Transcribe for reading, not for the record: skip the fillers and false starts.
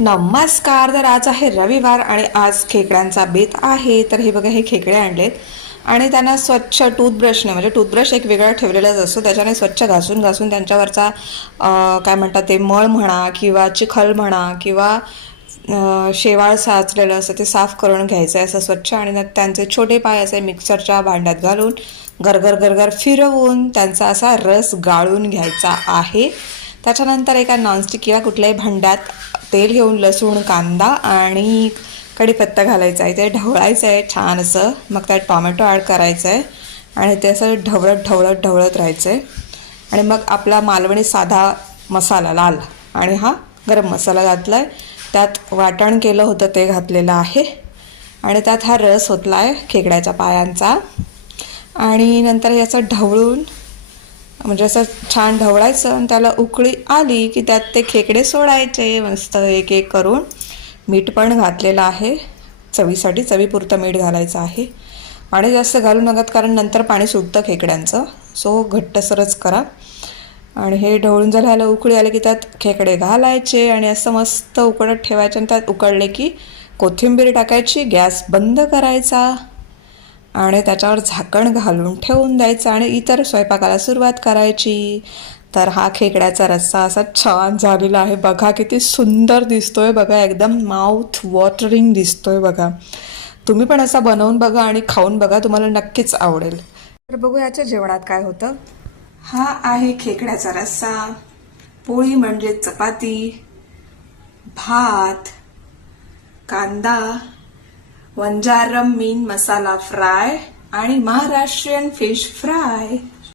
नमस्कार. तर आज आहे रविवार आणि आज खेकड्यांचा बेत आहे. तर हे बघा, हे खेकडे आणलेत आणि त्यांना स्वच्छ टूथब्रशने, म्हणजे टूथब्रश एक वेगळा ठेवलेलाच असतो, त्याच्याने स्वच्छ घासून घासून त्यांच्यावरचा काय म्हणतात ते मळ म्हणा किंवा चिखल म्हणा किंवा शेवाळ साचलेलं असं ते साफ करून घ्यायचं आहे असं स्वच्छ. आणि त्यांचे छोटे पाय असे मिक्सरच्या भांड्यात घालून गरगर गरगर फिरवून त्यांचा असा रस गाळून घ्यायचा आहे. त्याच्यानंतर एका नॉनस्टिक किंवा कुठल्याही भांड्यात तेल घेऊन लसूण, कांदा आणि कढीपत्ता घालायचा आहे, ते ढवळायचं आहे छान असं. मग त्यात टॉमॅटो ॲड करायचं आहे आणि ते असं ढवळत ढवळत ढवळत राहायचं आहे. आणि मग आपला मालवणी साधा मसाला लाल आणि हा गरम मसाला घातला आहे. त्यात वाटण केलं होतं ते घातलेलं आहे आणि त्यात हा रस ओतला आहे खेकड्याच्या पायांचा. आणि नंतर हे असं ढवळून, म्हणजे असं छान ढवळायचं आणि त्याला उकळी आली की त्यात ते खेकडे सोडायचे मस्त एक एक करून. मीठ पण घातलेलं आहे चवीसाठी, चवीपुरतं मीठ घालायचं आहे. पाणी जास्त घालू नका कारण नंतर पाणी सुटतं खेकड्यांचं, सो घट्टसरच करा. आणि हे ढवळून झालं, उकळी आली की त्यात खेकडे घालायचे आणि असं मस्त उकळत ठेवायचे. आणि त्यात उकळले की कोथिंबीर टाकायची, गॅस बंद करायचा आणि त्याच्यावर झाकण घालून ठेवून द्यायचं आणि इतर स्वयंपाकाला सुरुवात करायची. तर हा खेकड्याचा रस्सा असा छान झालेला आहे. बघा किती सुंदर दिसतोय, बघा एकदम माउथ वॉटरिंग दिसतोय बघा. तुम्ही पण असा बनवून बघा आणि खाऊन बघा, तुम्हाला नक्कीच आवडेल. तर बघू याच्या जेवणात काय होतं. हा आहे खेकड्याचा रस्सा, पोळी म्हणजे चपाती, भात, कांदा, वंजारम मीन मसाला फ्राय आणि महाराष्ट्रीयन फिश फ्राय.